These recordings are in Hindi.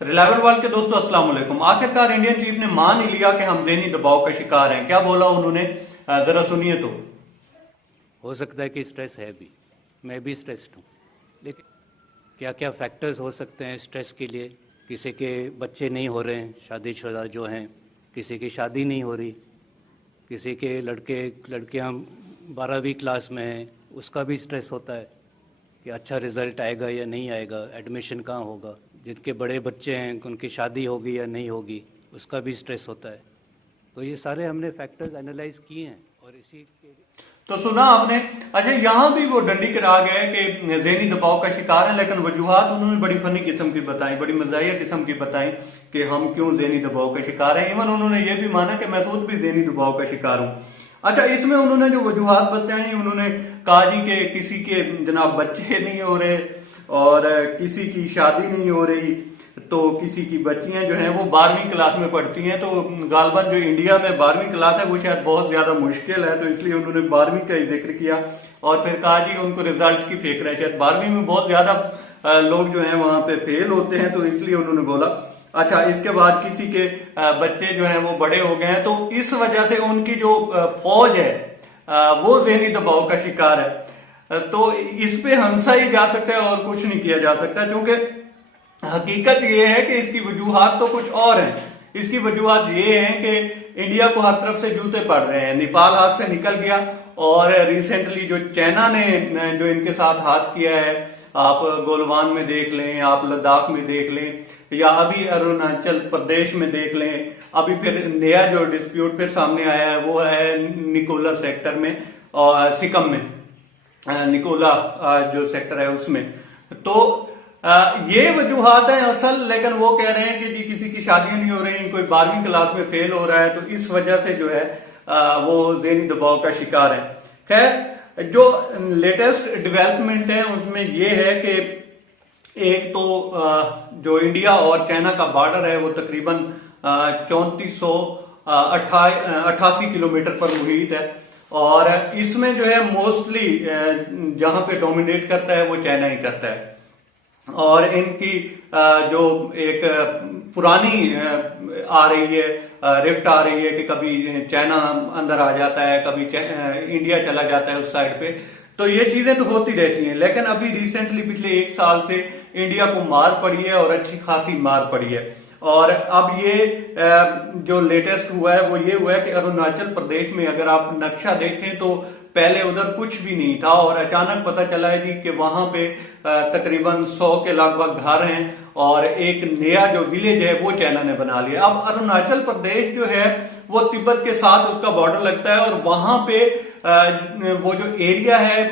रिलायबल वर्ल्ड के दोस्तों अस्सलाम वालेकुम। आखिरकार इंडियन चीफ ने मान ही लिया कि हम ज़हनी दबाव का शिकार हैं। क्या बोला उन्होंने, जरा सुनिए तो। हो सकता है कि स्ट्रेस है भी, मैं भी स्ट्रेस्ड हूँ, लेकिन क्या क्या फैक्टर्स हो सकते हैं स्ट्रेस के लिए। किसी के बच्चे नहीं हो रहे हैं, शादीशुदा जो हैं, किसी की शादी नहीं हो रही, किसी के लड़कियाँ 12वीं क्लास में हैं, उसका भी स्ट्रेस होता है कि अच्छा रिज़ल्ट आएगा या नहीं आएगा, एडमिशन कहाँ होगा। जिनके बड़े बच्चे हैं उनकी शादी होगी या नहीं होगी, उसका भी स्ट्रेस होता है। तो ये सारे हमने फैक्टर्स एनालाइज किए हैं और इसी के तो सुना आपने। अच्छा, यहाँ भी वो डंडी करा गए कि ज़हनी दबाव का शिकार है, लेकिन वजूहात उन्होंने बड़ी फनी किस्म की बताई, बड़ी मजाहिया किस्म की बताई कि हम क्यों ज़हनी दबाव का शिकार हैं। इवन उन्होंने ये भी माना कि मैं खुद भी ज़हनी दबाव का शिकार हूँ। अच्छा, इसमें उन्होंने जो वजूहात बताई, उन्होंने कहा जी कि किसी के जनाब बच्चे नहीं हो रहे और किसी की शादी नहीं हो रही, तो किसी की बच्चियां जो हैं वो 12वीं क्लास में पढ़ती हैं। तो गालबन जो इंडिया में 12वीं क्लास है वो शायद बहुत ज्यादा मुश्किल है, तो इसलिए उन्होंने 12वीं का ही जिक्र किया और फिर कहा जी उनको रिजल्ट की फिक्र है, शायद 12वीं में बहुत ज्यादा लोग जो हैं वहां पे फेल होते हैं, तो इसलिए उन्होंने बोला। अच्छा, इसके बाद किसी के बच्चे जो हैं वो बड़े हो गए हैं, तो इस वजह से उनकी जो फौज है वो ज़हनी दबाव का शिकार है। तो इस पे हंसा ही जा सकता है और कुछ नहीं किया जा सकता, क्योंकि हकीकत ये है कि इसकी वजूहात तो कुछ और हैं। इसकी वजूहात ये है कि इंडिया को हर तरफ से जूते पड़ रहे हैं। नेपाल हाथ से निकल गया और रिसेंटली जो चाइना ने जो इनके साथ हाथ किया है, आप गोलवान में देख लें, आप लद्दाख में देख लें, या अभी अरुणाचल प्रदेश में देख लें। अभी फिर नया जो डिस्प्यूट फिर सामने आया है वो है निकोला सेक्टर में और सिक्किम में, निकोला जो सेक्टर है उसमें। तो ये वजूहात है असल, लेकिन वो कह रहे हैं कि जी किसी की शादी नहीं हो रही, कोई 12वीं क्लास में फेल हो रहा है, तो इस वजह से जो है वो ज़हनी दबाव का शिकार है। खैर, जो लेटेस्ट डेवलपमेंट है उसमें ये है कि एक तो जो इंडिया और चाइना का बॉर्डर है वो तकरीबन 3488 किलोमीटर पर मुहित है, और इसमें जो है मोस्टली जहां पे डोमिनेट करता है वो चाइना ही करता है। और इनकी जो एक पुरानी आ रही है, रिफ्ट आ रही है कि कभी चाइना अंदर आ जाता है, कभी इंडिया चला जाता है उस साइड पे। तो ये चीजें तो होती रहती हैं, लेकिन अभी रिसेंटली पिछले एक साल से इंडिया को मार पड़ी है और अच्छी खासी मार पड़ी है। और अब ये जो लेटेस्ट हुआ है वो ये हुआ है कि अरुणाचल प्रदेश में अगर आप नक्शा देखें तो पहले उधर कुछ भी नहीं था, और अचानक पता चला है जी कि वहां पे तकरीबन 100 के लगभग घर हैं और एक नया जो विलेज है वो चाइना ने बना लिया। अब अरुणाचल प्रदेश जो है वो तिब्बत के साथ उसका बॉर्डर लगता है, और वहां पे वो जो एरिया है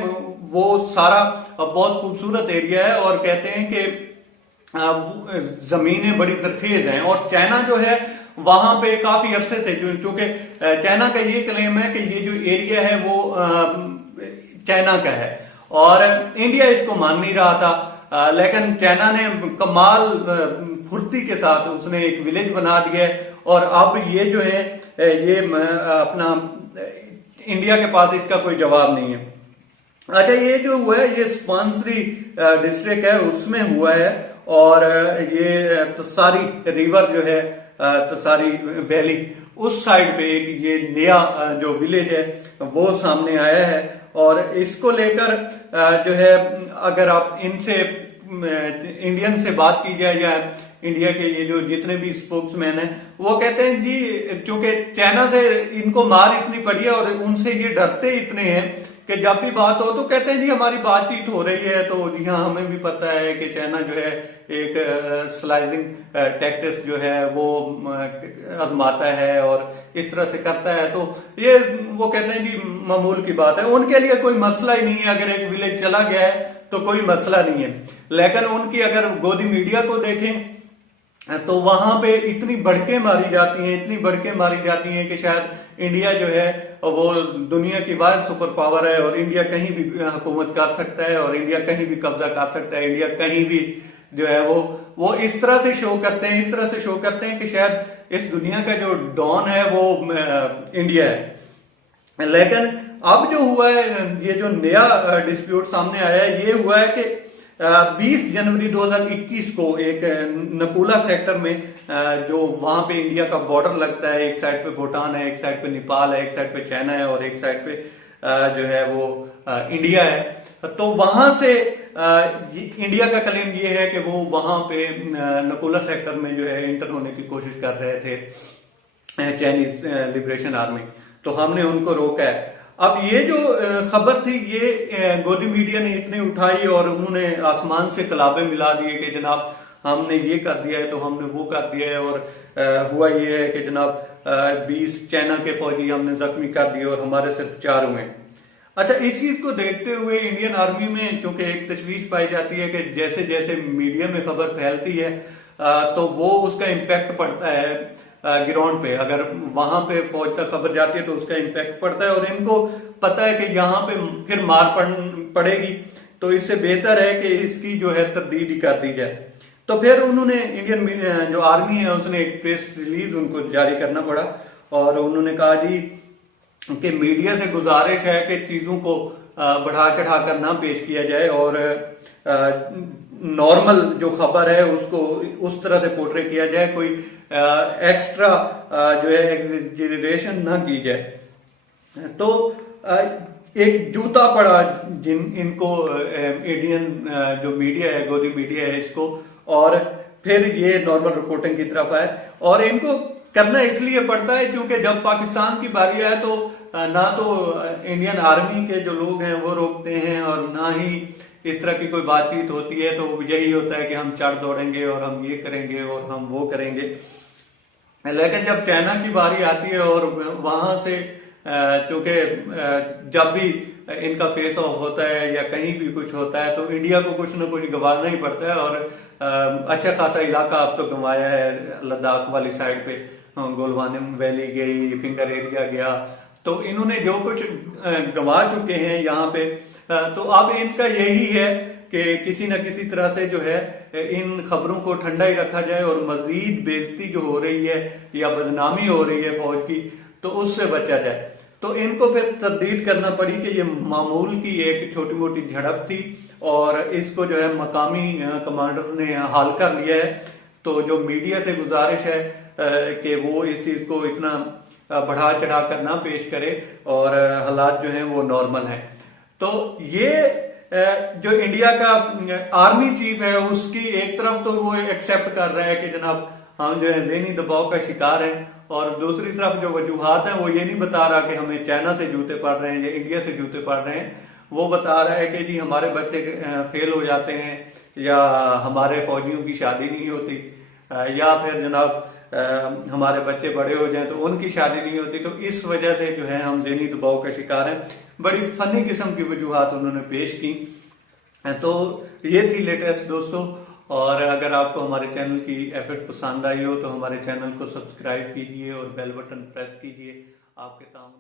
वो सारा बहुत खूबसूरत एरिया है, और कहते हैं कि जमीनें बड़ी जरखेज हैं। और चाइना जो है वहां पे काफी अरसे से, क्योंकि चाइना का ये क्लेम है कि ये जो एरिया है वो चाइना का है, और इंडिया इसको मान नहीं रहा था। लेकिन चाइना ने कमाल फुर्ती के साथ उसने एक विलेज बना दिया है, और अब ये जो है ये अपना इंडिया के पास इसका कोई जवाब नहीं है। अच्छा, ये जो हुआ है ये स्पांसरी डिस्ट्रिक्ट है उसमें हुआ है, और ये तसारी रिवर जो है, तसारी वैली, उस साइड पे एक ये नया जो विलेज है वो सामने आया है। और इसको लेकर जो है अगर आप इनसे इंडियन से बात की जाए, या इंडिया के ये जो जितने भी स्पोक्समैन हैं वो कहते हैं जी क्योंकि चाइना से इनको मार इतनी पड़ी है और उनसे ये डरते इतने हैं कि जब भी बात हो तो कहते हैं जी हमारी बातचीत हो रही है, तो जी हाँ हमें भी पता है कि चाइना जो है एक स्लाइसिंग टैक्टिक्स जो है वो आजमाता है और इस तरह से करता है। तो ये वो कहते हैं जी मामूल की बात है, उनके लिए कोई मसला ही नहीं है। अगर एक विलेज चला गया है तो कोई मसला नहीं है, लेकिन उनकी अगर गोदी मीडिया को देखें तो वहां पे इतनी भड़के मारी जाती हैं, इतनी भड़के मारी जाती हैं कि शायद इंडिया जो है वो दुनिया की वाहिद सुपर पावर है, और इंडिया कहीं भी हुकूमत कर सकता है, और इंडिया कहीं भी कब्जा कर सकता है, इंडिया कहीं भी जो है वो इस तरह से शो करते हैं, इस तरह से शो करते हैं कि शायद इस दुनिया का जो डॉन है वो इंडिया है। लेकिन अब जो हुआ है, ये जो नया डिस्प्यूट सामने आया है, ये हुआ है कि 20 जनवरी 2021 को एक नकुला सेक्टर में जो वहां पे इंडिया का बॉर्डर लगता है, एक साइड पे भूटान है, एक साइड पे नेपाल है, एक साइड पे चाइना है और एक साइड पे जो है वो इंडिया है। तो वहां से इंडिया का क्लेम ये है कि वो वहां पे नकुला सेक्टर में जो है इंटर होने की कोशिश कर रहे थे चाइनीज लिबरेशन आर्मी, तो हमने उनको रोका है। अब ये जो खबर थी ये गोदी मीडिया ने इतनी उठाई और उन्होंने आसमान से कलाबे मिला दिए कि जनाब हमने ये कर दिया है तो हमने वो कर दिया है, और हुआ ये है कि जनाब 20 चाइना के फौजी हमने जख्मी कर दिए और हमारे सिर्फ 4 हुए। अच्छा, इस चीज को देखते हुए इंडियन आर्मी में चूंकि एक तशवीश पाई जाती है कि जैसे जैसे मीडिया में खबर फैलती है तो वो उसका इम्पैक्ट पड़ता है ग्राउंड पे। अगर वहां पे फौज तक खबर जाती है तो उसका इम्पैक्ट पड़ता है, और इनको पता है कि यहाँ पे फिर मार पड़ेगी, तो इससे बेहतर है कि इसकी जो है तरदीद ही कर दी जाए। तो फिर उन्होंने इंडियन जो आर्मी है उसने एक प्रेस रिलीज उनको जारी करना पड़ा और उन्होंने कहा जी कि मीडिया से गुजारिश है कि चीजों को बढ़ा चढ़ा कर ना पेश किया जाए और नॉर्मल जो खबर है उसको उस तरह से पोर्ट्रे किया जाए, कोई एक्स्ट्रा जो है एग्जेजरेशन ना की जाए। तो एक जूता पड़ा इनको इंडियन जो मीडिया है, गोदी मीडिया है इसको, और फिर ये नॉर्मल रिपोर्टिंग की तरफ आए। और इनको करना इसलिए पड़ता है क्योंकि जब पाकिस्तान की बारी आए तो ना तो इंडियन आर्मी के जो लोग हैं वो रोकते हैं और ना ही इस तरह की कोई बातचीत होती है, तो यही होता है कि हम चढ़ दौड़ेंगे और हम ये करेंगे और हम वो करेंगे। लेकिन जब चाइना की बारी आती है और वहां से चूंकि जब भी इनका फेस ऑफ होता है या कहीं भी कुछ होता है तो इंडिया को कुछ ना कुछ गंवाना ही पड़ता है, और अच्छा खासा इलाका अब तो गंवाया है। लद्दाख वाली साइड पे गोलवान वैली गई, फिंगर एरिया गया, तो इन्होंने जो कुछ गंवा चुके हैं यहाँ पे, तो अब इनका यही है कि किसी न किसी तरह से जो है इन खबरों को ठंडा ही रखा जाए और मजीद बेइज्जती जो हो रही है या बदनामी हो रही है फौज की तो उससे बचा जाए। तो इनको फिर तरदीद करना पड़ी कि ये मामूल की एक छोटी मोटी झड़प थी और इसको जो है मकामी कमांडर्स ने हल कर लिया है। तो जो मीडिया से गुजारिश है कि वो इस चीज को इतना बढ़ा चढ़ा कर ना पेश करे और हालात जो हैं वो नॉर्मल हैं। तो ये जो इंडिया का आर्मी चीफ है उसकी एक तरफ तो वो एक्सेप्ट कर रहा है कि जनाब हम जो है ज़हनी दबाव का शिकार हैं, और दूसरी तरफ जो वजूहात हैं वो ये नहीं बता रहा कि हमें चाइना से जूते पड़ रहे हैं या इंडिया से जूते पड़ रहे हैं। वो बता रहा है कि जी हमारे बच्चे फेल हो जाते हैं या हमारे फौजियों की शादी नहीं होती या फिर जनाब हमारे बच्चे बड़े हो जाएं तो उनकी शादी नहीं होती, तो इस वजह से जो है हम ज़हनी दबाव का शिकार हैं। बड़ी फनी किस्म की वजूहात उन्होंने पेश की। तो ये थी लेटेस्ट दोस्तों, और अगर आपको हमारे चैनल की एफर्ट पसंद आई हो तो हमारे चैनल को सब्सक्राइब कीजिए और बेल बटन प्रेस कीजिए। आपके ताउन